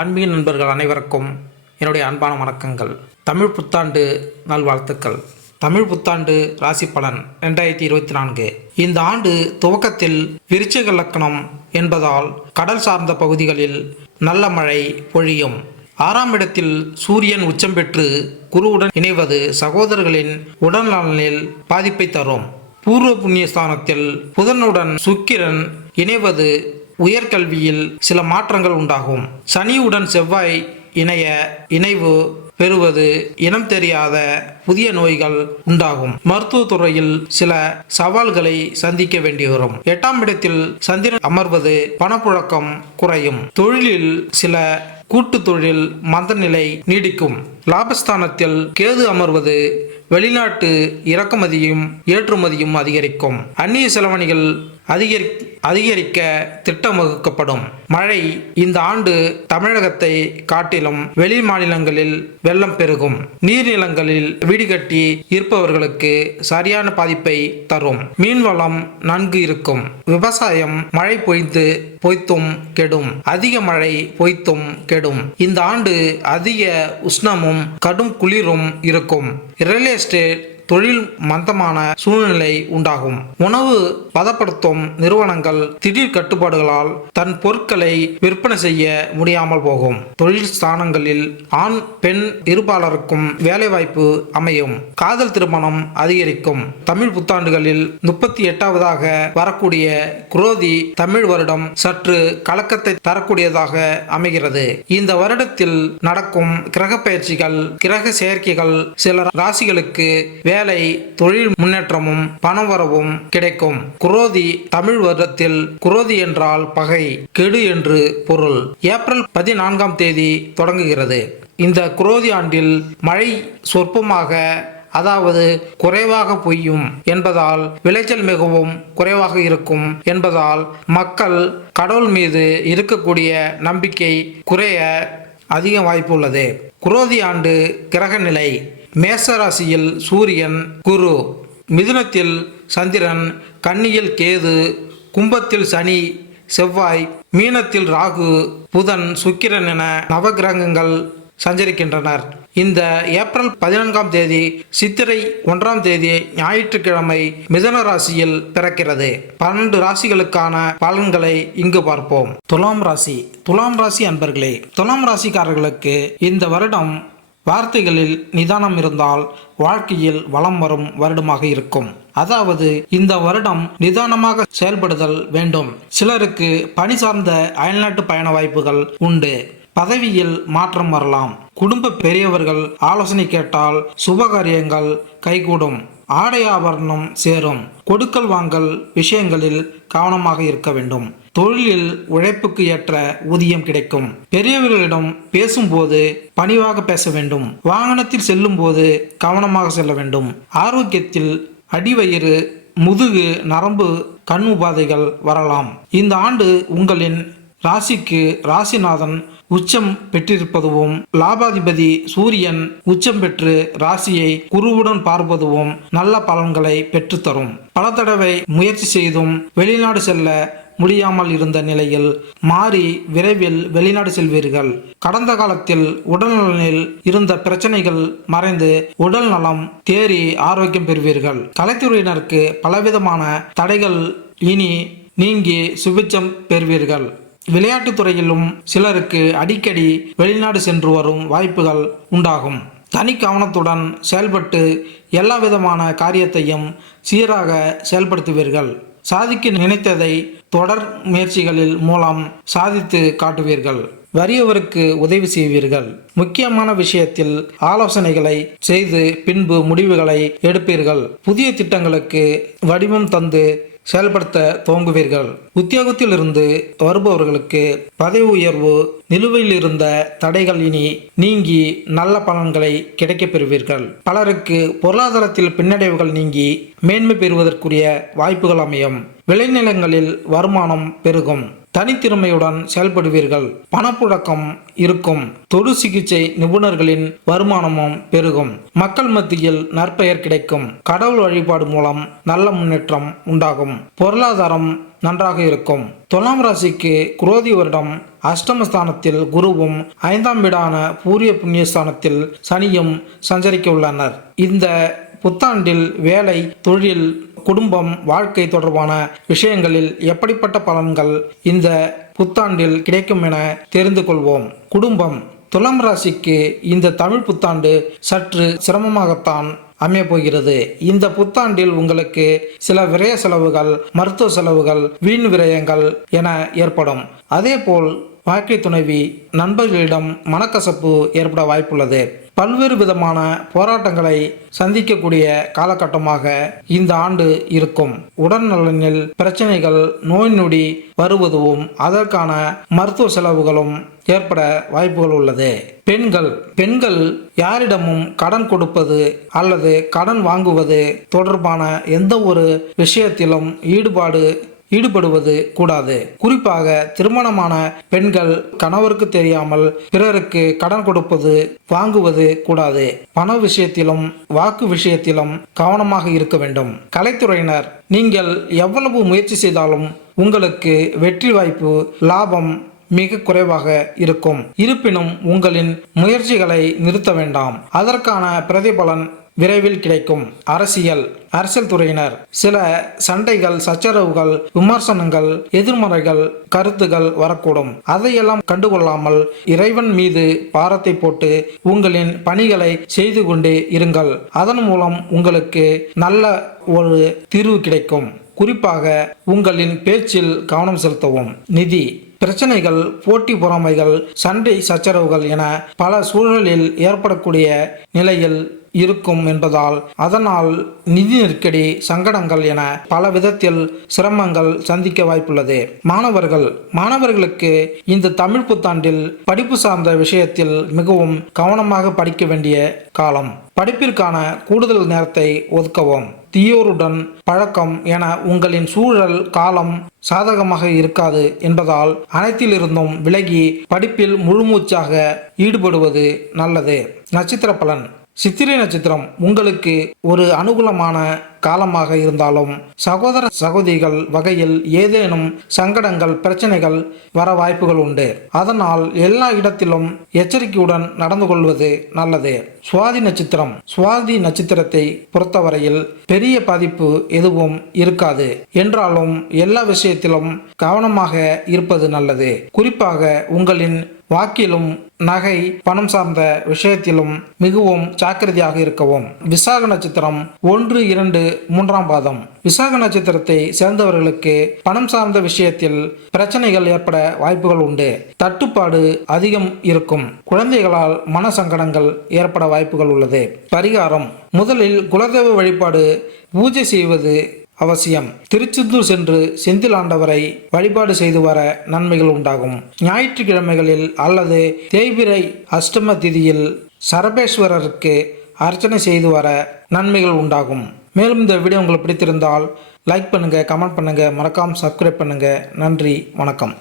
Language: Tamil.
ஆன்மீக நண்பர்கள் அனைவருக்கும் என்னுடைய அன்பான வணக்கங்கள். தமிழ் புத்தாண்டு நல்வாழ்த்துக்கள். தமிழ் புத்தாண்டு ராசி பலன் ரெண்டாயிரத்தி இருபத்தி நான்கு. இந்த ஆண்டு துவக்கத்தில் விருச்சிக லக்கணம் என்பதால் கடல் சார்ந்த பகுதிகளில் நல்ல மழை பொழியும். ஆறாம் இடத்தில் சூரியன் உச்சம் பெற்று குருவுடன் இணைவது சகோதரர்களின் உடல்நலனில் பாதிப்பை தரும். பூர்வ புண்ணிய ஸ்தானத்தில் புதனுடன் சுக்கிரன் இணைவது உயர்கல்வியில் சில மாற்றங்கள் உண்டாகும். சனியுடன் செவ்வாய் இணைய இணைவு பெறுவது இனம் தெரியாத புதிய நோய்கள் உண்டாகும். மருத்துவ துறையில் சில சவால்களை சந்திக்க வேண்டி வரும். எட்டாம் இடத்தில் சந்திரன் அமர்வது பணப்புழக்கம் குறையும். தொழிலில் சில கூட்டு தொழில் மந்தநிலை நீடிக்கும். லாபஸ்தானத்தில் கேது அமர்வது வெளிநாட்டு இறக்குமதியும் ஏற்றுமதியும் அதிகரிக்கும். அந்நிய செலவணிகள் அதிகரி அதிகரிக்க திட்டம் வகுக்கப்படும் மழை இந்த ஆண்டு தமிழகத்தை காட்டிலும் வெளி மாநிலங்களில் வெள்ளம் பெருகும். நீர்நிலங்களில் வீடு கட்டி இருப்பவர்களுக்கு சரியான பாதிப்பை தரும். மீன்வளம் நன்கு இருக்கும். விவசாயம் மழை பொய்த்து பொய்த்தும் கெடும். அதிக மழை பொய்த்தும் கெடும். இந்த ஆண்டு அதிக உஷ்ணமும் கடும் குளிரும் இருக்கும். ரியல் எஸ்டேட் தொழில் மந்தமான சூழ்நிலை உண்டாகும். உணவு பதப்படுத்தும் நிறுவனங்கள் திடீர் கட்டுப்பாடுகளால் தன் பொருட்களை விற்பனை செய்ய முடியாமல் போகும். தொழில் ஸ்தானங்களில் ஆண் பெண் இருபாலருக்கும் வேலைவாய்ப்பு அமையும். காதல் திருமணம் அதிகரிக்கும். தமிழ் புத்தாண்டுகளில் முப்பத்தி எட்டாவதாக வரக்கூடிய குரோதி தமிழ் வருடம் சற்று கலக்கத்தை தரக்கூடியதாக அமைகிறது. இந்த வருடத்தில் நடக்கும் கிரக பயிற்சிகள் கிரக செயற்கைகள் சில ராசிகளுக்கு வே வேலை தொழில் முன்னேற்றமும் பணவரவும் கிடைக்கும். குரோதி தமிழ் வருடத்தில் குரோதி என்றால் பகை கெடு என்று பொருள். ஏப்ரல் பதினான்காம் தேதி தொடங்குகிறது. இந்த குரோதி ஆண்டில் மழை சொற்பமாக அதாவது குறைவாக பொய்யும் என்பதால் விளைச்சல் மிகவும் குறைவாக இருக்கும் என்பதால் மக்கள் கடவுள் மீது இருக்கக்கூடிய நம்பிக்கை குறைய அதிக வாய்ப்பு உள்ளது. குரோதி ஆண்டு கிரக நிலை. மேசராசியில் சூரியன் குரு. மிதுனத்தில் சந்திரன் கன்னியில் கேது. கும்பத்தில் சனி செவ்வாய். மீனத்தில் ராகு. புதன் சுக்கிரன் என நவகிரகங்கள் சஞ்சரிக்கின்றனர். இந்த ஏப்ரல் பதினான்காம் தேதி சித்திரை ஒன்றாம் தேதி ஞாயிற்றுக்கிழமை மிதன ராசியில் பிறக்கிறது. பன்னெண்டு ராசிகளுக்கான பலன்களை இங்கு பார்ப்போம். துலாம் ராசி. துலாம் ராசி அன்பர்களே துலாம் ராசிக்காரர்களுக்கு இந்த வருடம் வார்த்தைகளில் நிதானம் இருந்தால் வாழ்க்கையில் வளம் வரும் வருடமாக இருக்கும். அதாவது இந்த வருடம் நிதானமாக செயல்படுதல் வேண்டும். சிலருக்கு பணி சார்ந்த அயல்நாட்டு பயண வாய்ப்புகள் உண்டு. பதவியில் மாற்றம் வரலாம். குடும்ப பெரியவர்கள் ஆலோசனை கேட்டால் சுபகாரியங்கள் கைகூடும். ஆடை ஆபரணம் சேரும். கொடுக்கல் வாங்கல் விஷயங்களில் கவனமாக இருக்க வேண்டும். தொழிலில் உழைப்புக்கு ஏற்ற ஊதியம் கிடைக்கும். பெரியவர்களிடம் பேசும்போது பணிவாக பேச வேண்டும். வாகனத்தில் செல்லும் போது கவனமாக செல்ல வேண்டும். ஆரோக்கியத்தில் அடிவயிறு முதுகு நரம்பு கண் உபாதைகள் வரலாம். இந்த ஆண்டு உங்களின் ராசிக்கு ராசிநாதன் உச்சம் பெற்றிருப்பதுவும் லாபாதிபதி சூரியன் உச்சம் பெற்று ராசியை குருவுடன் பார்ப்பதுவும் நல்ல பலன்களை பெற்றுத்தரும். பல தடவை முயற்சி செய்தும் வெளிநாடு செல்ல முடியாமல் இருந்த நிலையில் மாறி விரைவில் வெளிநாடு செல்வீர்கள். கடந்த காலத்தில் உடல்நலனில் இருந்த பிரச்சனைகள் மறைந்து உடல் நலம் தேறி ஆரோக்கியம் பெறுவீர்கள். கலைத்துறையினருக்கு பலவிதமான தடைகள் இனி நீங்கி சுபிச்சம் பெறுவீர்கள். விளையாட்டுத் துறையிலும் சிலருக்கு அடிக்கடி வெளிநாடு சென்று வரும் வாய்ப்புகள் உண்டாகும். தனி கவனத்துடன் செயல்பட்டு எல்லா விதமான காரியத்தையும் சீராக செயல்படுத்துவீர்கள். சாதிக்க நினைத்ததை தொடர் முயற்சிகளில் மூலம் சாதித்து காட்டுவீர்கள். வறியவருக்கு உதவி செய்வீர்கள். முக்கியமான விஷயத்தில் ஆலோசனைகளை செய்து பின்பு முடிவுகளை எடுப்பீர்கள். புதிய திட்டங்களுக்கு வடிவம் தந்து செயல்படுத்த துவங்குவீர்கள். உத்தியோகத்தில் இருந்து வருபவர்களுக்கு பதவி உயர்வு நிலுவையில் இருந்த தடைகள் இனி நீங்கி நல்ல பலன்களை கிடைக்கப் பெறுவீர்கள். பலருக்கு பொருளாதாரத்தில் பின்னடைவுகள் நீங்கி மேன்மை பெறுவதற்குரிய வாய்ப்புகள் அமையும். விளைநிலங்களில் வருமானம் பெருகும். தனித்திறமையுடன் செயல்படுவீர்கள். பணப்புழக்கம் இருக்கும். தொடு சிகிச்சை நிபுணர்களின் வருமானமும் பெருகும். மக்கள் மத்தியில் நற்பெயர் கிடைக்கும். கடவுள் வழிபாடு மூலம் நல்ல முன்னேற்றம் உண்டாகும். பொருளாதாரம் நன்றாக இருக்கும். துலாம் ராசிக்கு குரோதி வருடம் அஷ்டமஸ்தானத்தில் குருவும் ஐந்தாம் வீடான பூரிய புண்ணியஸ்தானத்தில் சனியும் சஞ்சரிக்க உள்ளனர். இந்த புத்தாண்டில் வேலை தொழில் குடும்பம் வாழ்க்கை தொடர்பான விஷயங்களில் எப்படிப்பட்ட பலன்கள் இந்த புத்தாண்டில் கிடைக்கும் என தெரிந்து கொள்வோம். குடும்பம் துலாம் ராசிக்கு இந்த தமிழ் புத்தாண்டு சற்று சிரமமாகத்தான் அமைய போகிறது. இந்த புத்தாண்டில் உங்களுக்கு சில விரய செலவுகள் மருத்துவ செலவுகள் வீண் விரயங்கள் என ஏற்படும். அதேபோல் வாழ்க்கை துணைவி நண்பர்களிடம் மனக்கசப்பு ஏற்பட வாய்ப்புள்ளது. பல்வேறு விதமான போராட்டங்களை சந்திக்கக்கூடிய காலகட்டமாக இந்த ஆண்டு இருக்கும். உடல்நலனில் பிரச்சனைகள் நோய் நொடி வருவதும் அதற்கான மருத்துவ செலவுகளும் ஏற்பட வாய்ப்புகள் உள்ளது. பெண்கள் பெண்கள் யாரிடமும் கடன் கொடுப்பது அல்லது கடன் வாங்குவது தொடர்பான எந்த ஒரு விஷயத்திலும் ஈடுபாடு ஈடுபடுவது கூடாது. குறிப்பாக திருமணமான பெண்கள் கணவருக்கு தெரியாமல் பிறருக்கு கடன் கொடுப்பது வாங்குவது கூடாது. பண விஷயத்திலும் வாக்கு விஷயத்திலும் கவனமாக இருக்க வேண்டும். கலைத்துறையினர் நீங்கள் எவ்வளவு முயற்சி செய்தாலும் உங்களுக்கு வெற்றி வாய்ப்பு லாபம் மிக குறைவாக இருக்கும். இருப்பினும் உங்களின் முயற்சிகளை நிறுத்த வேண்டாம். அதற்கான பிரதிபலன் விரைவில் கிடைக்கும். அரசியல் அரசியல் துறையினர் சில சண்டைகள் சச்சரவுகள் விமர்சனங்கள் எதிர்மறைகள் கருத்துகள் வரக்கூடும். அதையெல்லாம் கண்டுகொள்ளாமல் இறைவன் மீது பாரத்தை போட்டு உங்களின் பணிகளை செய்து கொண்டே இருங்கள். அதன் மூலம் உங்களுக்கு நல்ல ஒரு தீர்வு கிடைக்கும். குறிப்பாக உங்களின் பேச்சில் கவனம் செலுத்தவும். நிதி பிரச்சனைகள் போட்டி பொறாமைகள் சண்டை சச்சரவுகள் என பல சூழலில் ஏற்படக்கூடிய நிலையில் இருக்கும் என்பதால் அதனால் நிதி நெருக்கடி சங்கடங்கள் என பல விதத்தில் சிரமங்கள் சந்திக்க வாய்ப்புள்ளது. மாணவர்கள் மாணவர்களுக்கு இந்த தமிழ் புத்தாண்டில் படிப்பு சார்ந்த விஷயத்தில் மிகவும் கவனமாக படிக்க வேண்டிய காலம். படிப்பிற்கான கூடுதல் நேரத்தை ஒதுக்கவும். தீயோருடன் பழக்கம் என உங்களின் சூழல் காலம் சாதகமாக இருக்காது என்பதால் அனைத்திலிருந்தும் விலகி படிப்பில் முழுமூச்சாக ஈடுபடுவது நல்லது. நட்சத்திர பலன். சித்திரை நட்சத்திரம் உங்களுக்கு ஒரு அனுகூலமான காலமாக இருந்தாலும் சகோதர சகோதரிகள் வகையில் ஏதேனும் சங்கடங்கள் பிரச்சனைகள் வர வாய்ப்புகள் உண்டு. அதனால் எல்லா இடத்திலும் எச்சரிக்கையுடன் நடந்து கொள்வது நல்லது. சுவாதி நட்சத்திரம். சுவாதி நட்சத்திரத்தை பொறுத்தவரையில் பெரிய பாதிப்பு எதுவும் இருக்காது. என்றாலும் எல்லா விஷயத்திலும் கவனமாக இருப்பது நல்லது. குறிப்பாக உங்களின் வாக்கிலும் நகை பணம் சார்ந்த விஷயத்திலும் மிகவும் ஜாக்கிரதையாக இருக்கவும். விசாக நட்சத்திரம் ஒன்று இரண்டு மூன்றாம் பாதம். விசாக நட்சத்திரத்தை சேர்ந்தவர்களுக்கு பணம் சார்ந்த விஷயத்தில் பிரச்சனைகள் ஏற்பட வாய்ப்புகள் உண்டு. தட்டுப்பாடு அதிகம் இருக்கும். குழந்தைகளால் மன சங்கடங்கள் ஏற்பட வாய்ப்புகள் உள்ளது. பரிகாரம். முதலில் குலதெய்வ வழிபாடு. பூஜை செய்வது அவசியம். திருச்செந்தூர் சென்று செந்தில் ஆண்டவரை வழிபாடு செய்து வர நன்மைகள் உண்டாகும். ஞாயிற்றுக்கிழமைகளில் அல்லது தேய்பிரை அஷ்டம திதியில் சரபேஸ்வரருக்கு அர்ச்சனை செய்து வர நன்மைகள் உண்டாகும். மேலும் இந்த வீடியோ உங்களுக்கு பிடித்திருந்தால் லைக் பண்ணுங்கள் கமெண்ட் பண்ணுங்கள் மறக்காமல் சப்ஸ்கிரைப் பண்ணுங்கள் நன்றி வணக்கம்.